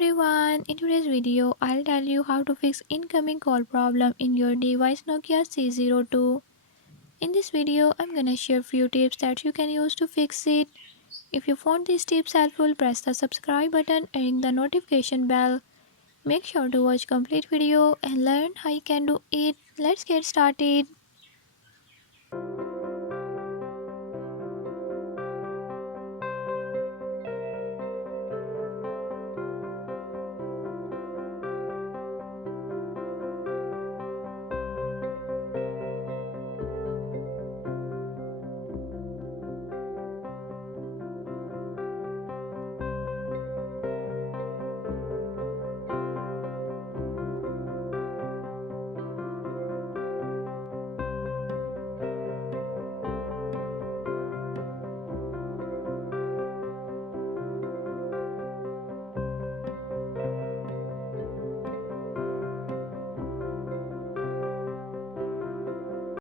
everyone, in today's video I'll tell you how to fix incoming call problem in your device Nokia C02. In this video I'm gonna share few tips that you can use to fix it. If you found these tips helpful, press the subscribe button and ring the notification bell. Make sure to watch complete video and learn how you can do it. Let's get started.